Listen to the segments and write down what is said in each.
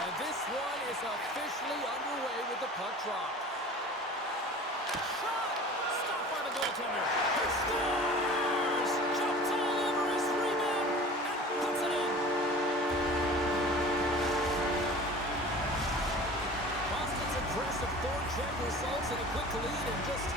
And this one is officially underway with the puck drop. Shot! Stopped by the goaltender. He scores! Jumps all over his rebound and puts it in. Boston's impressive forecheck results in a quick lead in just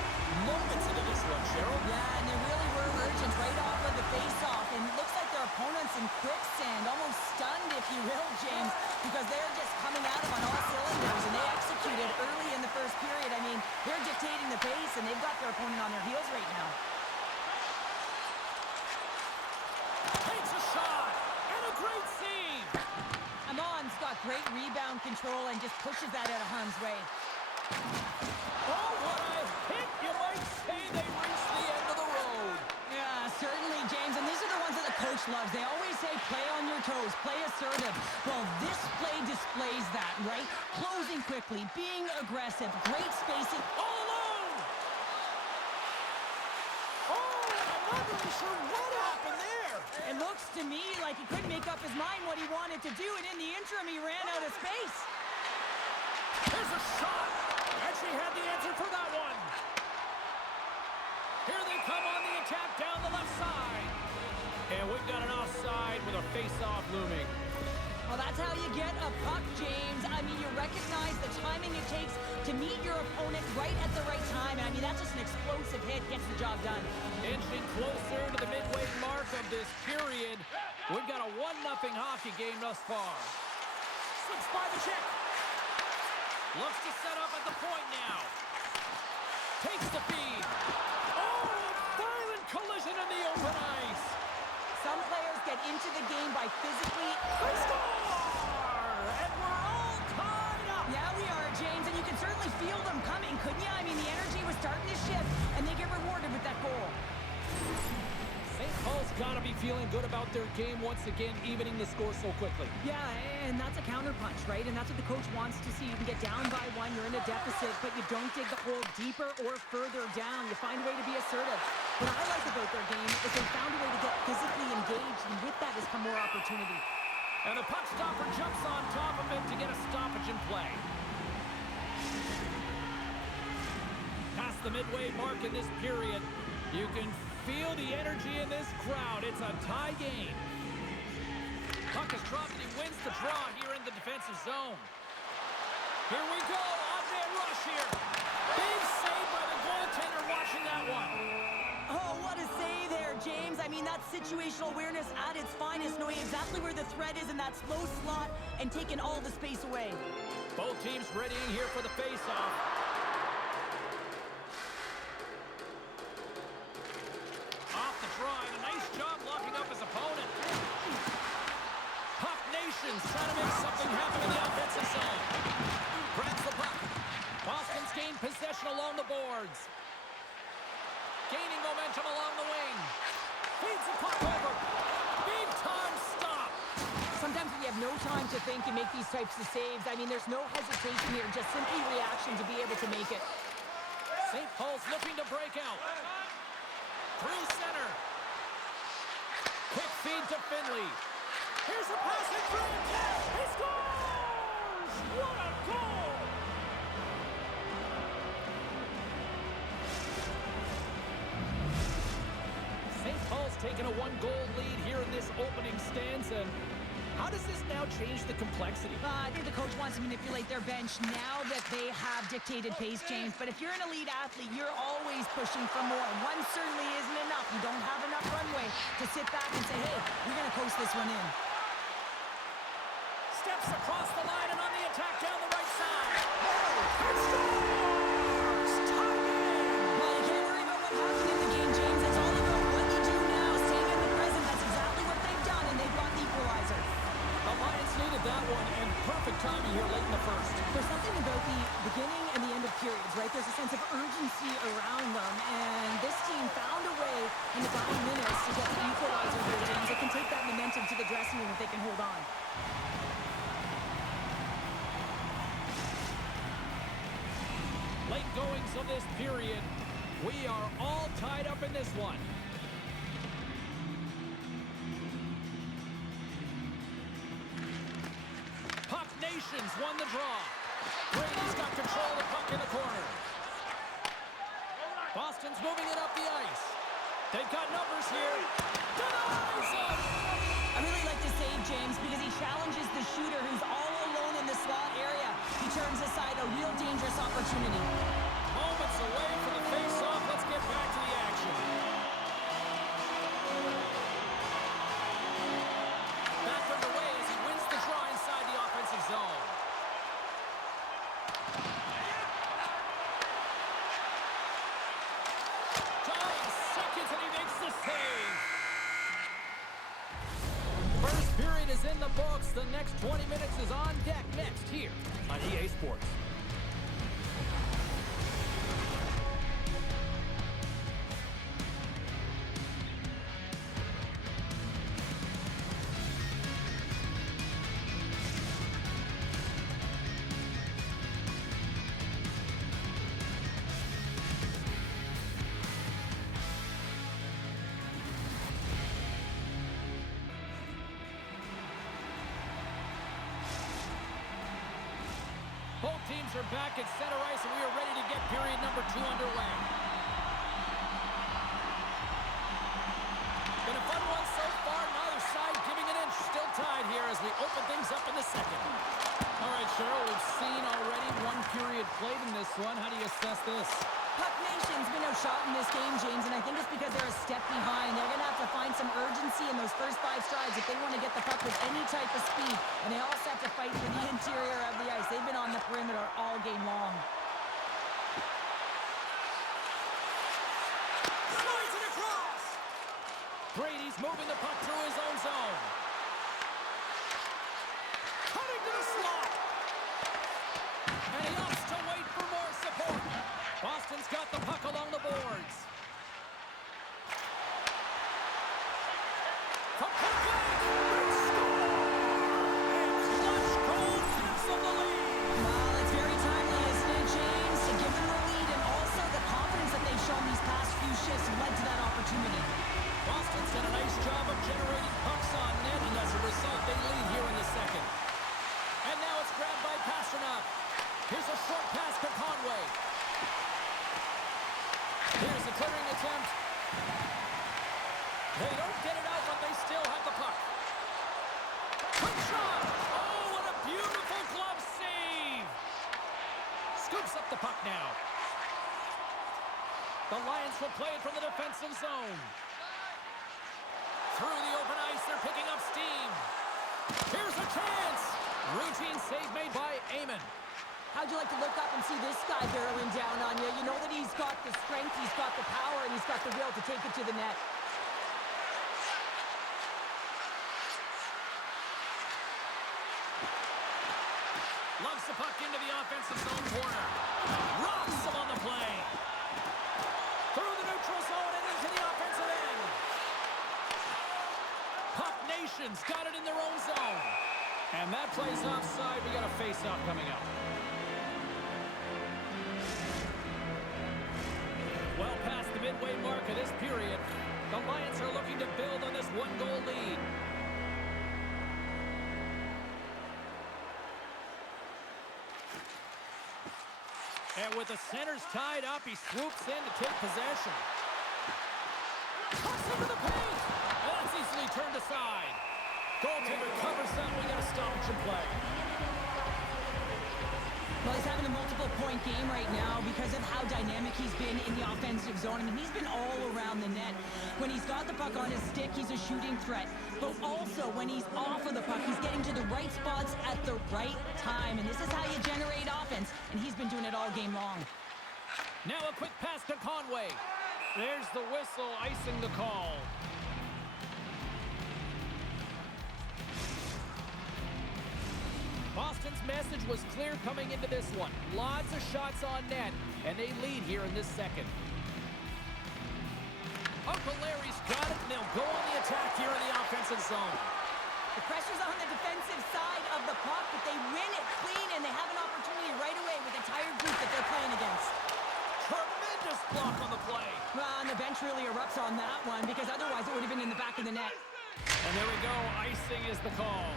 moments into this one, Cheryl. Yeah, and they really were urgent right off of the face-off. And it looks like their opponents in quicksand, almost stunned, if you will, James, because they're just coming at them on all cylinders, and they executed early in the first period. I mean, they're dictating the pace, and they've got their opponent on their heels right now. Takes a shot, and a great save. Amon's got great rebound control and just pushes that out of harm's way. Oh, what a hit! You might say they reached the end of the road. Yeah, certainly, James. And these are the ones that the coach loves. They always say, play on your toes, play assertive. Well, this play displays that, right? Closing quickly, being aggressive, great spacing. All alone! Oh, I'm not really sure what happened there. It looks to me like he couldn't make up his mind what he wanted to do, and in the interim, he ran out of space. Here's a shot. And she had the answer for that one. Here they come on the attack down the left side. And we've got an offside with a face-off looming. Well, that's how you get a puck, James. I mean, you recognize the timing it takes to meet your opponent right at the right time. I mean, that's just an explosive hit, gets the job done. Inching closer to the midway mark of this period. We've got a 1-0 hockey game thus far. Slips by the check. Looks to set up at the point now. Takes the feed. Oh, violent collision in the open ice. Some players get into the game by physically... They score! And we're all tied up. Yeah, we are, James, and you can certainly feel them coming, couldn't you? I mean, the energy was starting to shift, and they get rewarded with that goal. St. Paul's got to be feeling good about their game once again, evening the score so quickly. Yeah, and that's a counterpunch, right? And that's what the coach wants to see. You can get down by one, you're in a deficit, but you don't dig the hole deeper or further down. You find a way to be assertive. What I like about their game is they found a way to get physically engaged, and with that has come more opportunity. And the puck stopper jumps on top of it to get a stoppage in play. Past the midway mark in this period, you can feel the energy in this crowd. It's a tie game. Puck is dropped and he wins the draw here in the defensive zone. Here we go. On-man rush here. Big save by the goaltender watching that one. Oh, what a save there, James. I mean, that's situational awareness at its finest, knowing exactly where the threat is in that slow slot and taking all the space away. Both teams readying here for the face-off. Off the draw, and a nice job locking up his opponent. Puck Nation's trying to make something happen in the offensive zone. Grabs the puck. Boston's gained possession along the boards. Gaining momentum along the wing. Feeds the puck over. Big time stop. Sometimes when you have no time to think and make these types of saves, I mean, there's no hesitation here, just simply reaction to be able to make it. St. Paul's looking to break out. Through center. Quick feed to Finley. Here's a pass in front. He scores! What a goal! St. Paul's taking a 1-goal lead here in this opening stanza. How does this now change the complexity? I think the coach wants to manipulate their bench now that they have dictated pace, James. But if you're an elite athlete, you're always pushing for more. One certainly isn't enough. You don't have enough runway to sit back and say, hey, we're going to coast this one in. Steps across the line and on the attack down the right side. Scores! Tie game! Well, you can't worry about what happened in the game, James. It's all about what you do now, staying in the present. That's exactly what they've done, and they've got the equalizer. The Lions needed that one, and perfect timing here late in the first. There's something about the beginning and the end of periods, right? There's a sense of urgency around them, and this team found a way in the dying minutes to get the equalizer here, James. It can take that momentum to the dressing room if they can hold on. Late goings of this period. We are all tied up in this one. Puck Nation Nations won the draw. Brady's got control of the puck in the corner. Boston's moving it up the ice. They've got numbers here. Denies him! I really like the save, James, because he challenges the shooter who's all alone in the slot area. He turns aside a real dangerous opportunity. Moments away from the face-off. Let's get back to the action. Back underway as he wins the draw inside the offensive zone. Seconds and he makes the save. First period is in the books. The next 20 minutes is on deck next here on EA Sports. Both teams are back at center ice, and we are ready to get period number 2 underway. Been a fun one so far. Neither side giving an inch. Still tied here as we open things up in the second. All right, Cheryl, we've seen already one period played in this one. How do you assess this? Puck Nation's been outshot in this game, James, and I think it's because they're a step behind. They're going to have to find some urgency in those first 5 strides if they want to get the puck with any type of speed, and they also have to fight for the interior of the ice. They've been on the perimeter all game long. Slides it across! Brady's moving the puck through his own zone. Cutting to the slot! And he opts to wait for more support. Boston's got the puck along the boards. From puck leg, they score! And clutch goal gives them the lead. Well, it's very timely, isn't it, James, to give them the lead, and also the confidence that they've shown these past few shifts led to that opportunity. Boston's done a nice job of generating pucks on net, and as a result, they lead here in the second. And now it's grabbed by Pasternak. Here's a short pass to Conway. Here's a clearing attempt. They don't get it out, but they still have the puck. Quick shot! Oh, what a beautiful glove save! Scoops up the puck now. The Lions will play it from the defensive zone. Through the open ice, they're picking up steam. Here's a chance! Routine save made by Eamon. How'd you like to look up and see this guy barreling down on you? You know that he's got the strength, he's got the power, and he's got the will to take it to the net. Loves the puck into the offensive zone corner. Rocks him on the play. Through the neutral zone and into the offensive end. Puck Nation's got it in their own zone. And that plays offside. We got a face-off coming up. Well past the midway mark of this period, the Lions are looking to build on this one-goal lead. And with the centers tied up, he swoops in to take possession. Pucks into the paint! And that's easily turned aside. Goaltender covers that. We got a stoppage in play. Well, he's having a multiple-point game right now because of how dynamic he's been in the offensive zone. I mean, he's been all around the net. When he's got the puck on his stick, he's a shooting threat. But also, when he's off of the puck, he's getting to the right spots at the right time. And this is how you generate offense. And he's been doing it all game long. Now a quick pass to Conway. There's the whistle, icing the call. Boston's message was clear coming into this one. Lots of shots on net, and they lead here in this second. Uncle Larry's got it, and they'll go on the attack here in the offensive zone. The pressure's on the defensive side of the puck, but they win it clean, and they have an opportunity right away with the tired group that they're playing against. Tremendous block on the play. Well, and the bench really erupts on that one, because otherwise it would have been in the back of the net. And there we go. Icing is the call.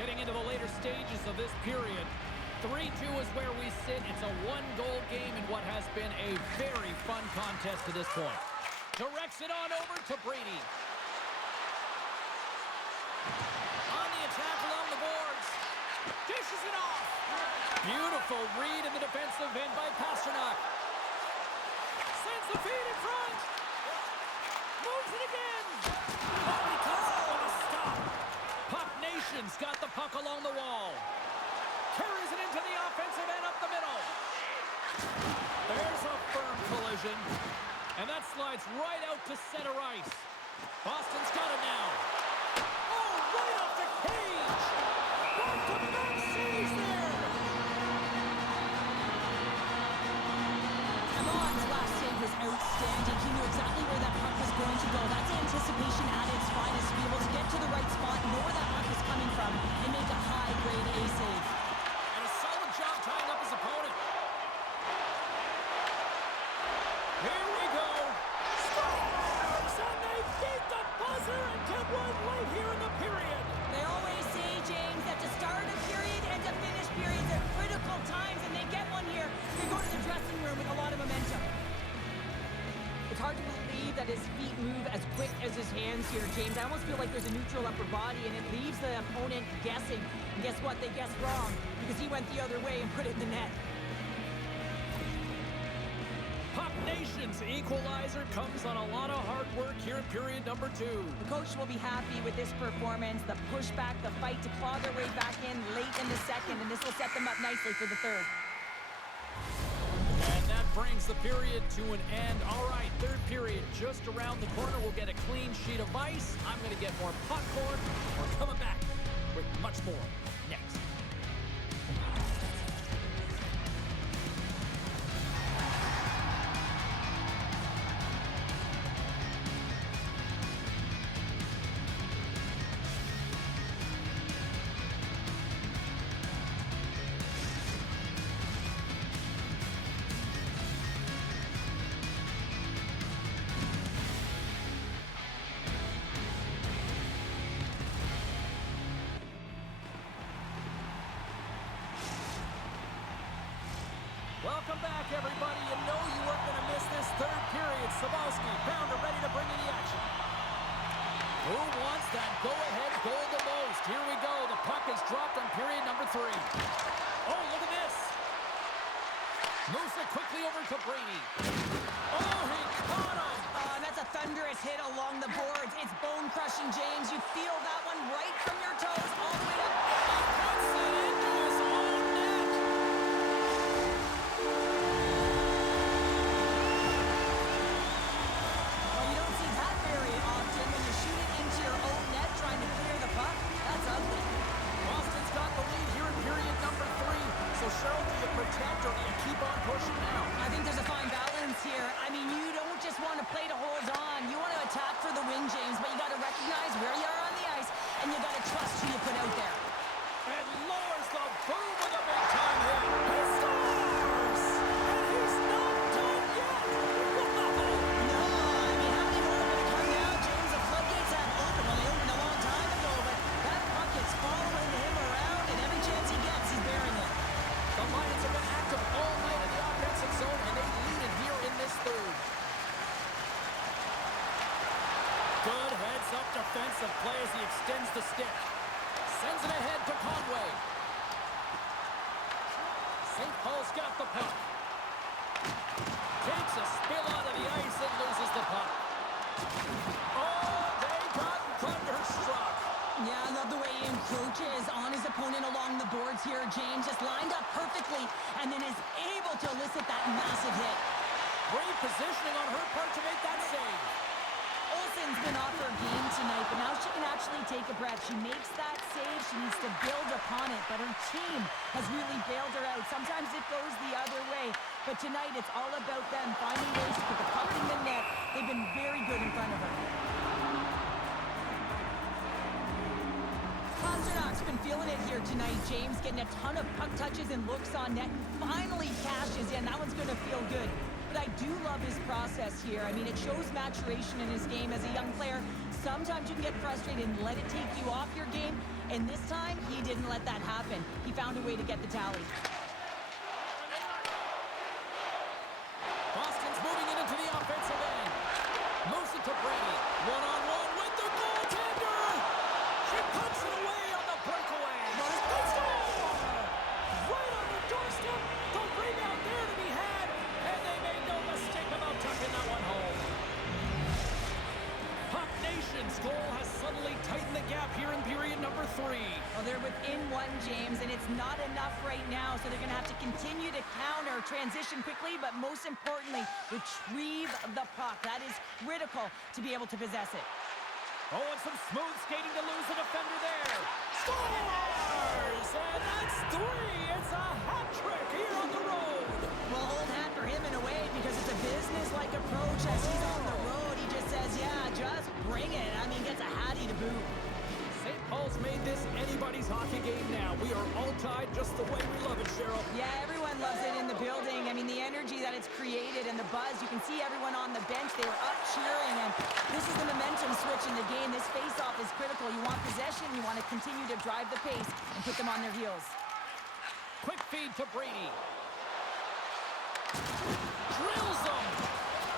Getting into the later stages of this period. 3-2 is where we sit. It's a one-goal game in what has been a very fun contest to this point. Directs it on over to Brady. On the attack along the boards. Dishes it off. Beautiful read in the defensive end by Pasternak. Sends the feed in front. Moves it again. Oh, he comes out with a stop. Puck Nation's got the puck along the wall. Carries it into the offensive end up the middle. There's a firm collision. And that slides right out to center ice. Boston's got it now. Oh, right off the cage. Back-to-back saves there. Amon's last save was outstanding. He knew exactly where that puck was going to go. That's anticipation at its finest. To be able to get to the right spot, know where that puck is coming from, and make a high-grade A save. And a solid job tying up his opponent. Here we go. Scores! And they beat the buzzer and get one late here in the period. They always say, James, that to start a period and to finish periods are critical times, and they get one here. They go to the dressing room with a lot of momentum. It's hard to believe that his feet move as quick as his hands here, James. I almost feel like there's a neutral upper body, and it leaves the opponent guessing. And guess what? They guessed wrong, because he went the other way and put it in the net. Puck Nation's equalizer comes on a lot of hard work here in period number 2. The coach will be happy with this performance, the pushback, the fight to claw their way back in late in the second, and this will set them up nicely for the third. And that brings the period to an end. All right, third period just around the corner. We'll get a clean sheet of ice. I'm going to get more popcorn. We're coming back with much more next. Welcome back, everybody. You know you weren't going to miss this third period. Sabalski, Pounder, ready to bring in the action. Who wants that go-ahead goal the most? Here we go. The puck is dropped on period number 3. Oh, look at this. Moves it quickly over to Brady. Oh, he caught him. That's a thunderous hit along the boards. It's bone-crushing, James. You feel that one right from your toes all the way up. He puts it into his own net. Well, you don't see that very often when you shoot it into your own net trying to clear the puck. That's ugly. Boston's got the lead here in period number 3. So, Cheryl, do you protect or do you keep on pushing now? I think there's a fine balance here. I mean, you don't just want to play to hold on. You want to attack for the win, James, but you got to recognize where you are on the ice, and you got to trust who you put out there. And lowers the boom with a big-time hit. He scores! And he's not done yet! Wow! No, I mean, how many more are going to come now, James? The floodgates have opened. Well, they opened a long time ago, but that puck is following him around, and every chance he gets, he's bearing it. The Lions have been active all night in the offensive zone, and they lead it here in this third. Good heads-up defensive play as he extends the stick. Sends it ahead to Conway. St. Paul's got the puck. Takes a spill onto the ice and loses the puck. Oh, they got thunderstruck. Yeah, I love the way he encroaches on his opponent along the boards here. James just lined up perfectly and then is able to elicit that massive hit. Great positioning on her part to make that save. Olsen's been off her game tonight, but now she can actually take a breath. She makes that save. She needs to build upon it, but her team has really bailed her out. Sometimes it goes the other way, but tonight it's all about them finding ways to put the puck in the net. They've been very good in front of her. Pasternak's been feeling it here tonight, James, getting a ton of puck touches and looks on net, and finally cashes in. That one's going to feel good. But I do love his process here. I mean, it shows maturation in his game as a young player. Sometimes you can get frustrated and let it take you off your game. And this time, he didn't let that happen. He found a way to get the tally. Boston's moving it into the offensive end. Moves it to Brady. One-on-one with the goaltender. She puts it away on the breakaway. They score! Right on the doorstep. The rebound there to be had. And they made no mistake about tucking that one home. Puck Nation's goal has suddenly tightened the gap here in period number 3. Well, they're within one, James, and it's not enough right now, so they're going to have to continue to counter, transition quickly, but most importantly, retrieve the puck. That is critical to be able to possess it. Oh, and some smooth skating to lose the defender there. Scores! And that's 3. It's a hat trick here on the road. Well, old hat for him in a way because it's a business-like approach as he's on the road. He just says, yeah, just bring it. I mean, gets a hattie to boot. St. Paul's made this anybody's hockey game now. We are all tied just the way we love it, Cheryl. Yeah, everyone loves it in the building. I mean, the energy that it's created and the buzz. You can see everyone on the bench. They were up cheering, and this is the momentum switch in the game. This face-off is critical. You want possession. You want to continue to drive the pace and put them on their heels. Quick feed to Brady. Drills them.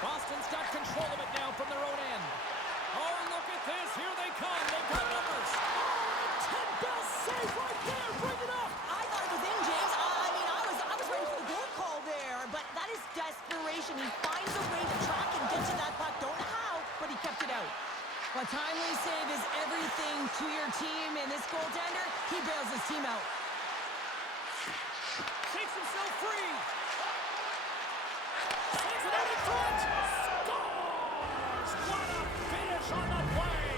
Boston's got control of it now from their own end. Oh, look at this. Here they come. They've got numbers. Oh, Ted Bell save right there. Bring it up. I thought it was in, James. I mean, I was ready for the goal call there, but that is desperation. He finds a way to track and get to that puck. Don't know how, but he kept it out. A timely save is everything to your team, and this goaltender, he bails his team out. Takes himself free. Sends it out in front. Scores! What a finish on the play.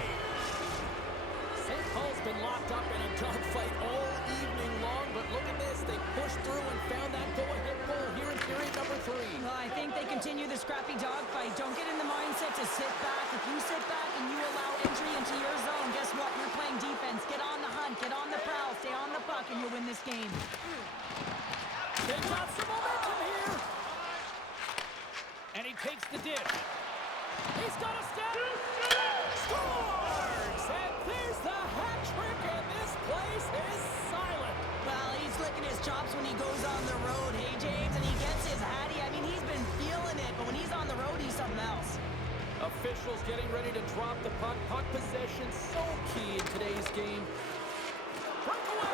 St. Paul's been locked up in a dogfight all evening long, but look at this. They pushed through and found that go-ahead goal here in period number 3. Well, I think they continue the scrappy dogfight. Don't get in the mindset to sit back. If you sit back and you allow entry into your zone, guess what? You're playing defense. Get on the hunt. Get on the prowl. Stay on the puck, and you'll win this game. They've got some momentum here. And he takes the dish. He's got a step. Scores! And there's the hat trick, and this place is silent. Well, he's licking his chops when he goes on the road, hey, James, and he gets his hattie. I mean, he's been feeling it, but when he's on the road, he's something else. Officials getting ready to drop the puck. Puck possession so key in today's game. Breakaway!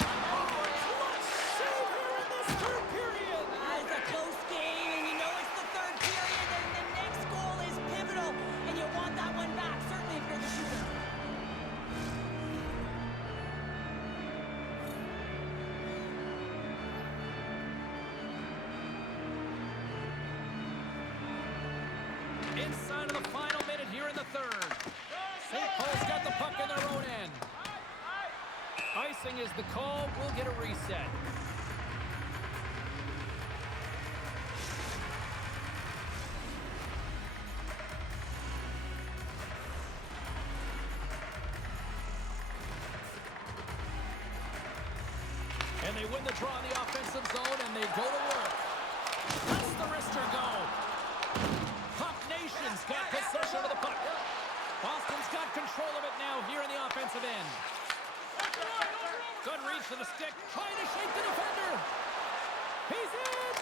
Oh, clutch save here in this third period. It's a close game, and you know it's the third period, and the next goal is pivotal, and you want that one back, certainly if you're the shooter. Inside of the final minute here in the third. St. Paul's got the puck in their own end. Icing is the call. We'll get a reset. And they win the draw in the offensive zone, and they go to work. That's the wrister go. Puck Nation's got possession of the puck. Boston's got control of it now here in the offensive end. Good reach to the stick, trying to shake the defender. He's in!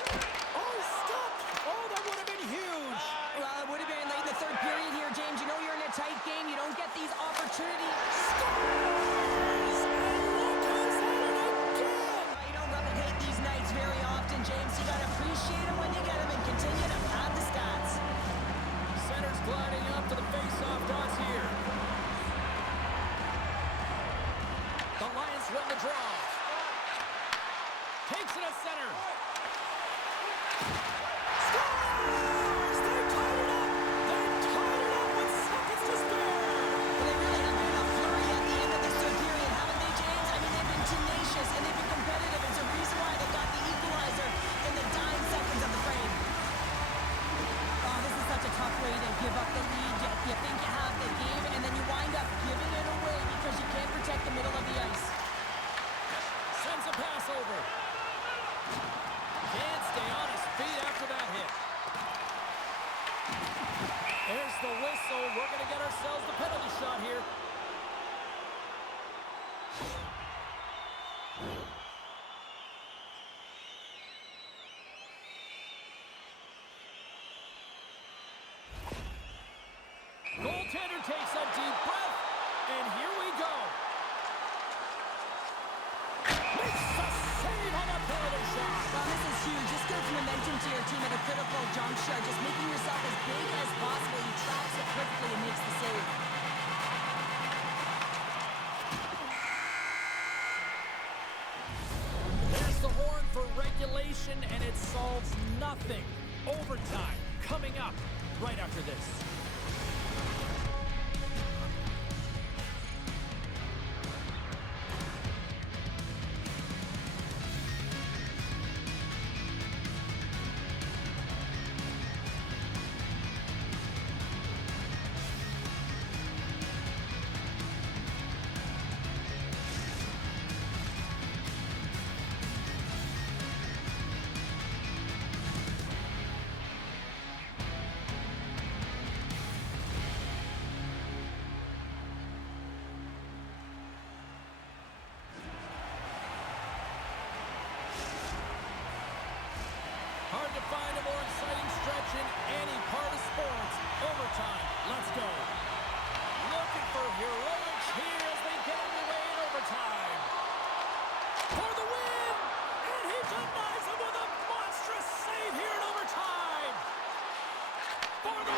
Oh, stop! Oh, that would have been huge. Well, it would have been late in the third period here, James. You know you're in a tight game. You don't get these opportunities. Scores! And look who's at it again! You don't replicate these nights very often, James. You got to appreciate them when you get them and continue to pad the stats. Center's gliding up to the face-off dots here. The Lions win the draw. Takes it at center. Scores! They tied it up! They tied it up with seconds to spare! Well, they really have been a flurry at the end of this third period, haven't they, James? I mean, they've been tenacious and they've been competitive. It's a reason why they got the equalizer in the dying seconds of the frame. Oh, this is such a tough way to give up the lead. You think you have the game, and then you wind up giving it away because you can't protect the middle of the ice. Sends a pass over. Goaltender takes a deep breath, and here we go. Makes a save on the penalty shot. Well, this is huge. This gives momentum to your team at a critical juncture. Just making yourself as big as possible. He traps it perfectly and makes the save. There's the horn for regulation, and it solves nothing. Overtime coming up right after this. Hard to find a more exciting stretch in any part of sports. Overtime. Let's go. Looking for heroics here as they get underway in overtime. For the win! And he denies him with a monstrous save here in overtime. For the